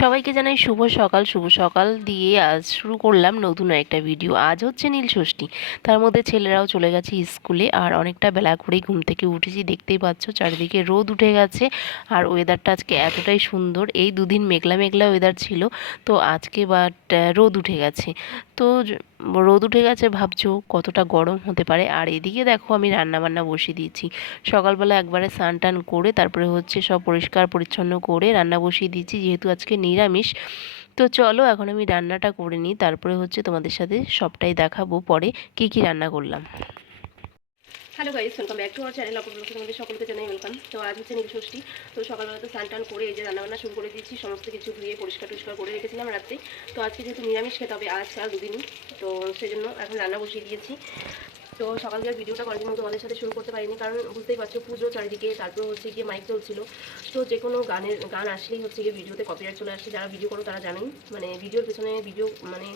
সবাইকে জানাই শুভ সকাল দিয়ে আজ শুরু করলাম নতুন একটা ভিডিও। আজ হচ্ছে নীল ষষ্ঠী, তার মধ্যে ছেলেরাও চলে গেছে স্কুলে আর অনেকটা বেলা করেই ঘুম থেকে উঠেছি। দেখতেই পাচ্ছ চারিদিকে রোদ উঠে গেছে আর ওয়েদারটা আজকে এতটাই সুন্দর। এই দুদিন মেঘলা মেঘলা ওয়েদার ছিল, তো আজকে বাট রোদ উঠে গেছে। তো রোদ উঠে গেছে, ভাবছো কতটা গরম হতে পারে। আর এদিকে দেখো আমি রান্না বান্না বসিয়ে দিয়েছি। সকালবেলা একবারে স্নান টান করে তারপরে হচ্ছে সব পরিষ্কার পরিচ্ছন্ন করে রান্না বসিয়ে দিয়েছি, যেহেতু আজকে নিরামিষ। তো চলো এখন আমি রান্নাটা করে নিই, তারপরে হচ্ছে তোমাদের সাথে সবটাই দেখাবো পরে কি কি রান্না করলাম। Hello guys, welcome back to our channel. আপনাদের তোমাদের সকলকে জানাই ওয়েলকাম। তো আজ হচ্ছে নীল ষষ্ঠী। তো সকালবেলা তো স্নান টান করে এই যে রান্নাবান্না শুরু করে দিয়েছি, সমস্ত কিছু ধুয়ে পরিষ্কার টরিষ্কার করে রেখেছিলাম রাত্রে। তো আজকে যেহেতু নিরামিষ খেতে হবে আজ আর দুদিনই, তো সেই জন্য এখন রান্না বসিয়ে দিয়েছি। তো সকালকার ভিডিওটা কন্টিনিউ তোমাদের সাথে শুরু করতে পারিনি, কারণ বুঝতেই পারছো পুজো চারিদিকে, তারপর হচ্ছে গিয়ে মাইক চলছিল। তো যে কোনো গান আসলেই হচ্ছে গিয়ে ভিডিওতে কপিরাইট চলে আসছে। যারা ভিডিও করো তারা জানেই, মানে ভিডিওর পেছনে ভিডিও মানে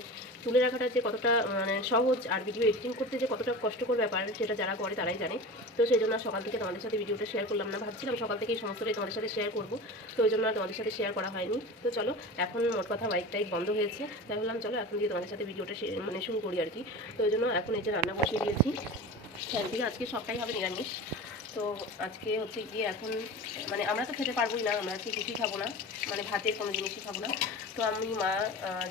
তুলে রাখাটা যে কতটা মানে সহজ, আর ভিডিও এডিটিং করতে যে কতটা কষ্টকর ব্যাপার সেটা যারা করে তারাই জানে। তো সেই জন্য সকাল থেকে তোমাদের সাথে ভিডিওটা শেয়ার করলাম না, ভাবছিলাম সকাল থেকেই সমস্তটাই তোমাদের সাথে শেয়ার করবো, তো ওই জন্য আর তোমাদের সাথে শেয়ার করা হয়নি। তো চলো এখন মোট কথা বাইক টাইক বন্ধ হয়েছে, তাই বললাম চলো এখন দিয়ে তোমাদের সাথে ভিডিওটা মানে শুরু করি আর কি। তো ওই জন্য এখন এই যে রান্না বসিয়ে দিয়েছি। চারদিকে আজকে সবটাই হবে নিরামিষ। তো আজকে হচ্ছে গিয়ে এখন মানে আমরা তো খেতে পারবোই না, আমরা আজকে কিছুই খাবো না, মানে ভাতের কোনো জিনিসই খাবো না। তো আমি মা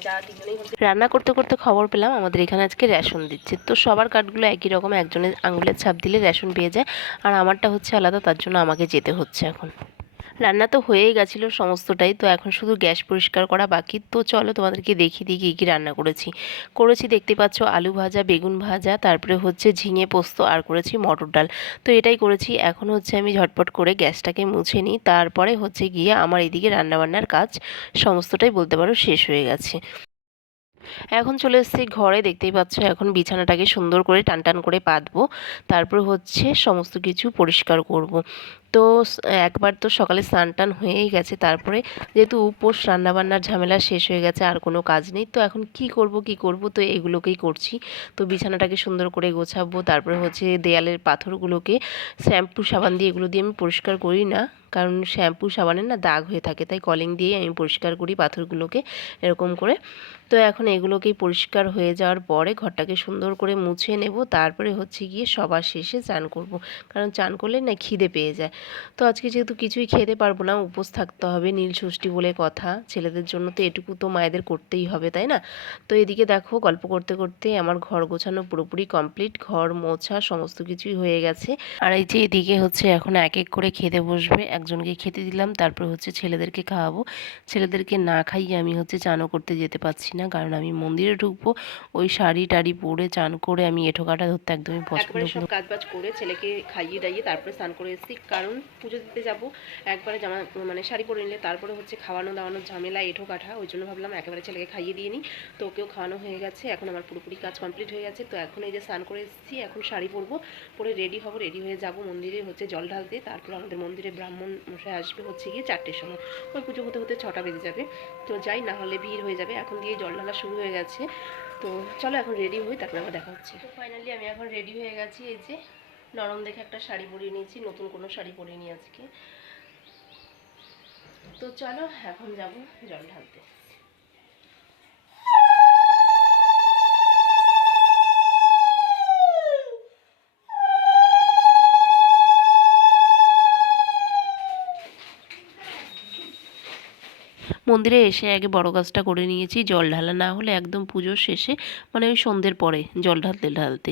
যা তিনজনেই হচ্ছে রান্না করতে করতে খবর পেলাম আমাদের এখানে আজকে রেশন দিচ্ছে। তো সবার কার্ডগুলো একই রকম, একজনের আঙুলের ছাপ দিলে রেশন পেয়ে যায়, আর আমারটা হচ্ছে আলাদা, তার জন্য আমাকে যেতে হচ্ছে এখন। রান্না তো হয়েই গেছিলো সমস্তটাই, তো এখন শুধু গ্যাস পরিষ্কার করা বাকি। তো চলো তোমাদেরকে দেখিয়ে দিই কী কী রান্না করেছি দেখতে পাচ্ছ, আলু ভাজা, বেগুন ভাজা, তারপরে হচ্ছে ঝিঙে পোস্ত, আর করেছি মটর ডাল। তো এটাই করেছি। এখন হচ্ছে আমি ঝটপট করে গ্যাসটাকে মুছে নিই, তারপরে হচ্ছে গিয়ে আমার এদিকে রান্নাবান্নার কাজ সমস্তটাই বলতে পারো শেষ হয়ে গেছে। এখন চলে এসেছি ঘরে, দেখতেই পাচ্ছ এখন বিছানাটাকে সুন্দর করে টান টান করে পাতবো, তারপর হচ্ছে সমস্ত কিছু পরিষ্কার করব। তো একবার তো সকালে স্নান টান হয়েই গেছে, তারপরে যেহেতু উপোস রান্নাবান্নার ঝামেলা শেষ হয়ে গেছে, আর কোনো কাজ নেই। তো এখন কি করব, তো এগুলোকেই করছি। তো বিছানাটাকে সুন্দর করে গোছাবো, তারপরে হচ্ছে দেয়ালের পাথরগুলোকে শ্যাম্পু সাবান দিয়ে, এগুলো দিয়ে আমি পরিষ্কার করি না, কারণ শ্যাম্পু সাবানের না দাগ হয়ে থাকে, তাই কলিং দিয়েই আমি পরিষ্কার করি পাথরগুলোকে এরকম করে। তো এখন এগুলোকেই পরিষ্কার হয়ে যাওয়ার পরে ঘরটাকে সুন্দর করে মুছে নেব, তারপরে হচ্ছে গিয়ে সবার শেষে চান করব, কারণ চান করলে না খিদে পেয়ে যায়। তো আজকে যেহেতু কিছুই খেতে পারবো না, উপোস থাকতে হবে, নীল ষষ্ঠী বলে কথা, ছেলেদের জন্য তো এটুকু তো মায়েদের করতেই হবে, তাই না? তো এদিকে দেখো গল্প করতে করতে আমার ঘর গোছানো পুরোপুরি কমপ্লিট, ঘর মোছা সমস্ত কিছুই হয়ে গেছে। আর এই যে এদিকে হচ্ছে এখন এক এক করে খেতে বসবে, একজনকে খেতে দিলাম, তারপর হচ্ছে ছেলেদেরকে খাওয়াবো। ছেলেদেরকে না খাইয়ে আমি হচ্ছে চানও করতে যেতে পারছি না, কারণ আমি মন্দিরে ঢুকবো, ওই শাড়ি টাড়ি পরে চান করে আমি এঁঠোকাটা ধরতে একদমই পছন্দ করি। সব কাজবাজ করে ছেলেকে খাইয়ে দাইয়ে তারপরে স্নান করে এসেছি, কারণ পুজো দিতে যাব। একবারে জামা মানে শাড়ি পরে নিলে তারপরে হচ্ছে খাওয়ানো দাওয়ানোর ঝামেলা এঁঠো কাঠা, ওই জন্য ভাবলাম একেবারে ছেলেকে খাইয়ে দিয়ে নিই। তো ওকেও খাওয়ানো হয়ে গেছে, এখন আমার পুরোপুরি কাজ কমপ্লিট হয়ে গেছে। তো এখন এই যে স্নান করে এসেছি, এখন শাড়ি পরবো, পরে রেডি হব, রেডি হয়ে যাব মন্দিরে হচ্ছে জল ঢালতে। তারপর আমাদের মন্দিরে ব্রাহ্মণ মশাই আসবে হচ্ছে গিয়ে 4টের সময়, ওই পুজো হতে হতে 6টা বেজে যাবে। তো যাই, না হলে ভিড় হয়ে যাবে। এখন দিয়ে জল ঢালা শুরু হয়ে গেছে। তো চলো এখন রেডি হই, তারপরে আবার দেখা হচ্ছে। তো ফাইনালি আমি এখন রেডি হয়ে গেছি, এই যে নরম দেখে একটা শাড়ি পরিয়ে নিয়েছি, নতুন কোনো শাড়ি পরিয়ে আজকে। তো চলো এখন যাব জল ঢালতে। মন্দিরে এসে আগে বড় কাজটা করে নিয়েছি, জল ঢালা, না হলে একদম পুজোর শেষে মানে ওই সন্ধ্যের পরে জল ঢালতে ঢালতে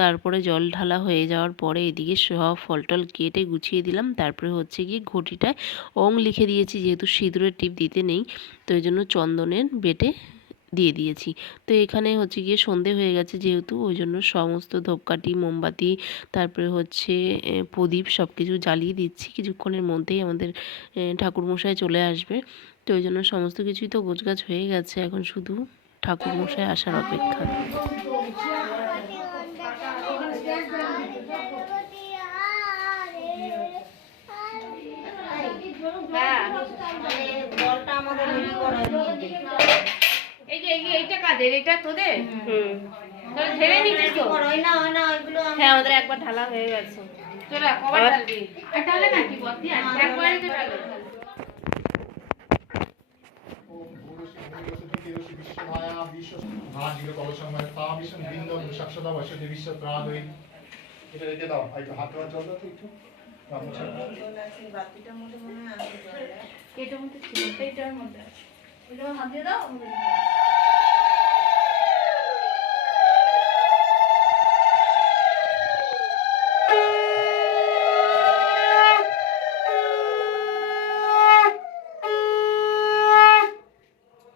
তারপরে জল ঢালা হয়ে যাওয়ার পরে এদিকে সব ফল টল কেটে গুছিয়ে দিলাম। তারপরে হচ্ছে গিয়ে ঘটিটায় ওং লিখে দিয়েছি, যেহেতু সিঁদুরের টিপ দিতে নেই, তো এই জন্য চন্দনের বেটে দিয়ে দিয়েছি। তো এখানে হচ্ছে গিয়ে সন্ধে হয়ে গেছে যেহেতু, ওই জন্য সমস্ত ধূপকাঠি মোমবাতি তারপরে হচ্ছে প্রদীপ সব কিছু জ্বালিয়ে দিচ্ছি। কিছুক্ষণের মধ্যেই আমাদের ঠাকুরমশাই চলে আসবে, তো ওই জন্য সমস্ত কিছুই তো গোছগাছ হয়ে গেছে, এখন শুধু ঠাকুরমশাই আসার অপেক্ষা। হ্যাঁ আমাদের একবার ঢালা হয়ে গেছে। এটা রেখে দাও, একটু হাত ধোয়া জল দাও তো একটু। বাতিটা মধ্যে মনে হয় আছে জল। এটার মধ্যে ছিল, এটার মধ্যে আছে। ওইটা হাত দিয়ে দাও।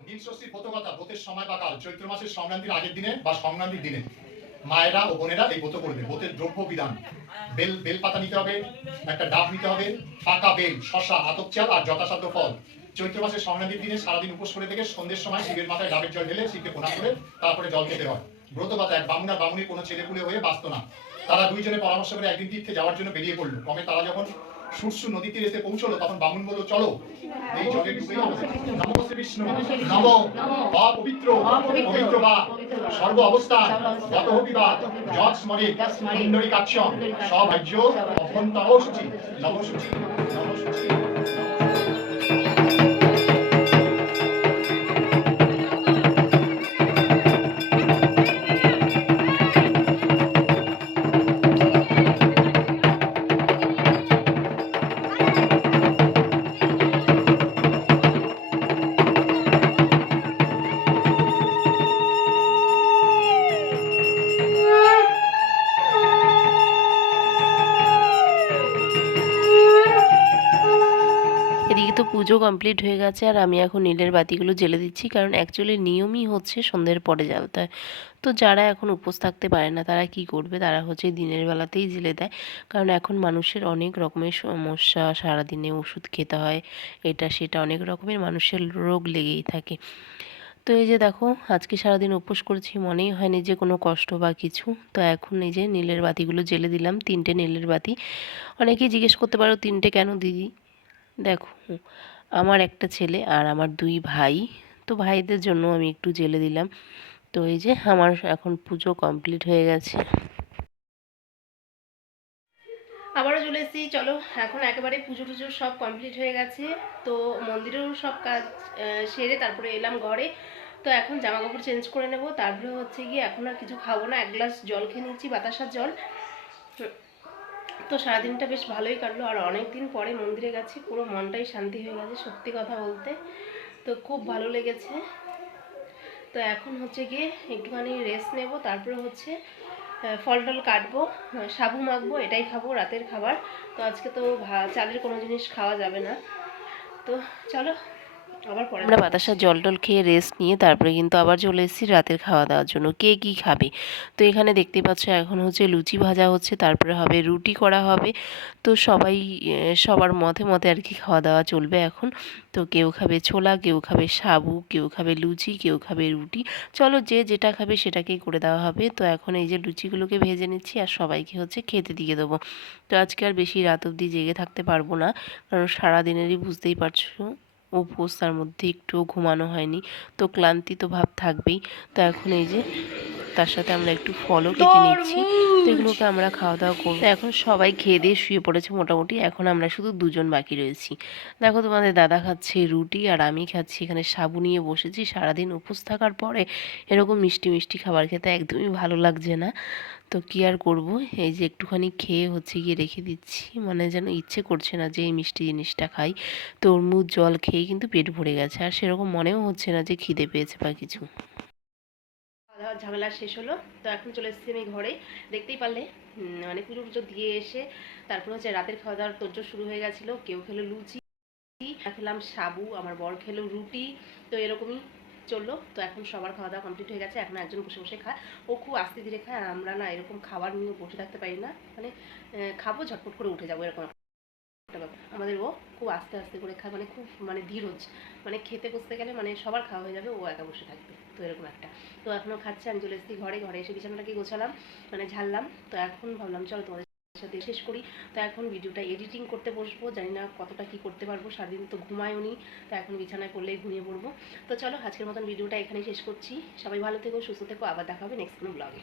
নীলষষ্ঠীর ব্রতকথা, ব্রতের সময় বা কাল চৈত্র মাসের সংক্রান্তির আগের দিনে বা সংক্রান্তির দিনে মায়েরা ও বোনেরা এই ব্রত করবে। ব্রতের দ্রব্য বিধান: বেল পাতা নিতে হবে, একটা ডাব নিতে হবে, পাকা বেল, শশা, আতপ চাল আর যথাসাধ্য ফল। চৈত্র মাসের সংক্রান্তির দিনে সারাদিন উপোস করে থেকে সন্ধ্যের সময় শিবের মাথায় ডাবের জল ঢেলে শিবকে প্রণাম করে তারপরে জল খেতে হয়। ব্রতকথা: এক বামুন আর বামুনির কোনো ছেলেপুলে হয়ে বাঁচত না। তারা দুইজনে পরামর্শ করে একদিন তীর্থে যাওয়ার জন্য বেরিয়ে পড়লো। ক্রমে তারা যখন সুরসু নদী তীরে এসে পৌঁছলো তখন বামুন বলল, চলো এই জলে ডুবে নমো শ্রী বিষ্ণু নমো অপবিত্র পবিত্র বা সর্ব অবস্থান গত হবিবা যৎ স্মরে কুণ্ডরী কাচ্যম সভাজ্য অভ্যন্তর শুচি নবশুচি নবশুচি। এদিকে তো পুজো কমপ্লিট হয়ে গেছে আর আমি এখন নীলের বাতিগুলো জ্বেলে দিচ্ছি, কারণ অ্যাকচুয়ালি নিয়মই হচ্ছে সন্ধ্যের পরে জ্বালতে হয়। তো যারা এখন উপোস থাকতে পারে না তারা কি করবে, তারা হচ্ছে দিনের বেলাতেই জ্বেলে দেয়। কারণ এখন মানুষের অনেক রকমের সমস্যা, সারাদিনে ওষুধ খেতে হয়, এটা সেটা অনেক রকমের মানুষের রোগ লেগেই থাকে। তো এই যে দেখো, আজকে সারাদিন উপোস করেছি, মনেই হয়নি যে কোনো কষ্ট বা কিছু। তো এখন এই যে নীলের বাতিগুলো জ্বেলে দিলাম, 3টে নীলের বাতি। অনেকেই জিজ্ঞেস করতে পারো 3টে কেন দিদি। দেখো, আমার একটা ছেলে আর আমার 2 ভাই, তো ভাইদের জন্য আমি একটু জ্বেলে দিলাম। তো এই যে আমার এখন পুজো কমপ্লিট হয়ে গেছে। আবারও চলে এসেছি, চলো এখন একেবারে পুজো টুজো সব কমপ্লিট হয়ে গেছে। তো মন্দিরেও সব কাজ সেরে তারপরে এলাম ঘরে। তো এখন জামা কাপড় চেঞ্জ করে নেব, তারপরে হচ্ছে গিয়ে এখন আর কিছু খাবো না, 1 গ্লাস জল খেয়ে নিচ্ছি, বাতাসার জল। তো সারাদিনটা বেশ ভালোই কাটলো, আর অনেক দিন পরে মন্দিরে গেছি, পুরো মনটাই শান্তি হয়ে গেছে সত্যি কথা বলতে। তো খুব ভালো লেগেছে। তো এখন হচ্ছে গিয়ে একটুখানি রেস্ট নেব, তারপরে হচ্ছে ফল টল কাটবো, সাবু মাখবো, এটাই খাবো রাতের খাবার। তো আজকে তো চালের কোনো জিনিস খাওয়া যাবে না। তো চলো আবার পরে আমরা বাতাসার জল টল খেয়ে রেস্ট নিয়ে তারপরে কিন্তু আবার চলে এসেছি রাতের খাওয়া দাওয়ার জন্য। কে কী খাবে, তো এখানে দেখতে পাচ্ছ এখন হচ্ছে লুচি ভাজা হচ্ছে, তারপরে হবে রুটি করা হবে। তো সবাই সবার মতে মতে আর কি খাওয়া দাওয়া চলবে এখন। তো কেউ খাবে ছোলা, কেউ খাবে সাবু, কেউ খাবে লুচি, কেউ খাবে রুটি। চলো যে যেটা খাবে সেটাকেই করে দেওয়া হবে। তো এখন এই যে লুচিগুলোকে ভেজে নিচ্ছি আর সবাইকে হচ্ছে খেতে দিয়ে দেবো। তো আজকে আর বেশি রাত অবধি জেগে থাকতে পারবো না, কারণ সারাদিনেরই বুঝতেই পারছো উপোস, তার মধ্যে একটুও ঘুমানো হয়নি, তো ক্লান্তি তো ভাব থাকবেই। তো এখন এই যে তার সাথে আমরা একটু ফলও কেটে নিচ্ছি, তো এগুলোকে আমরা খাওয়া দাওয়া করবো। এখন সবাই খেয়ে দিয়ে শুয়ে পড়েছে মোটামুটি, এখন আমরা শুধু 2জন বাকি রয়েছি। দেখো তোমাদের দাদা খাচ্ছে রুটি আর আমি খাচ্ছি এখানে সাবু নিয়ে বসেছি। সারাদিন উপোস থাকার পরে এরকম মিষ্টি মিষ্টি খাবার খেতে একদমই ভালো লাগছে না। তো কী আর করবো, এই যে একটুখানি খেয়ে হচ্ছে গিয়ে রেখে দিচ্ছি, মানে যেন ইচ্ছে করছে না যে এই মিষ্টি জিনিসটা খাই। তরমুজ জল খেয়ে কিন্তু পেট ভরে গেছে, আর সেরকম মনেও হচ্ছে না যে খিদে পেয়েছে বা কিছু। খাওয়া দাওয়ার ঝামেলা শেষ হলো, তো এখন চলে এসেছি আমি ঘরে। দেখতেই পারলে মানে পুজো টুজো দিয়ে এসে তারপর হচ্ছে রাতের খাওয়া দাওয়ার তোড়জোড় শুরু হয়ে গেছিলো। কেউ খেলো লুচি, খেলাম সাবু, আমার বর খেলো রুটি। তো এরকমই চললো। তো এখন সবার খাওয়া দাওয়া কমপ্লিট হয়ে গেছে, এখন একজন বসে বসে খায়, ও খুব আস্তে ধীরে খায়, আর আমরা না এরকম খাবার নিয়ে বসে থাকতে পারি না, মানে খাবো ঝটপট করে উঠে যাবো এরকম একটা ব্যাপার আমাদের। ও খুব আস্তে আস্তে করে খায়, মানে খুব মানে ধীরজ, মানে খেতে বসতে গেলে মানে সবার খাওয়া হয়ে যাবে, ও একা বসে থাকবে, তো এরকম একটা। তো এখনও খাচ্ছে, আমি চলে এসেছি ঘরে, ঘরে এসে বিছানাটাকে গোছালাম, মানে ঝাড়লাম। তো এখন ভাবলাম চলো তোমাদের সাথে শেষ করি। তো এখন ভিডিওটা এডিটিং করতে বসবো, জানি না কতটা কি করতে পারবো, সারাদিন তো ঘুমায়ও নি, তো এখন বিছানায় পড়লেই ঘুমিয়ে পড়বো। তো চলো আজকের মতন ভিডিওটা এখানেই শেষ করছি। সবাই ভালো থেকো, সুস্থ থেকো, আবার দেখা হবে নেক্সট কোনো ব্লগে।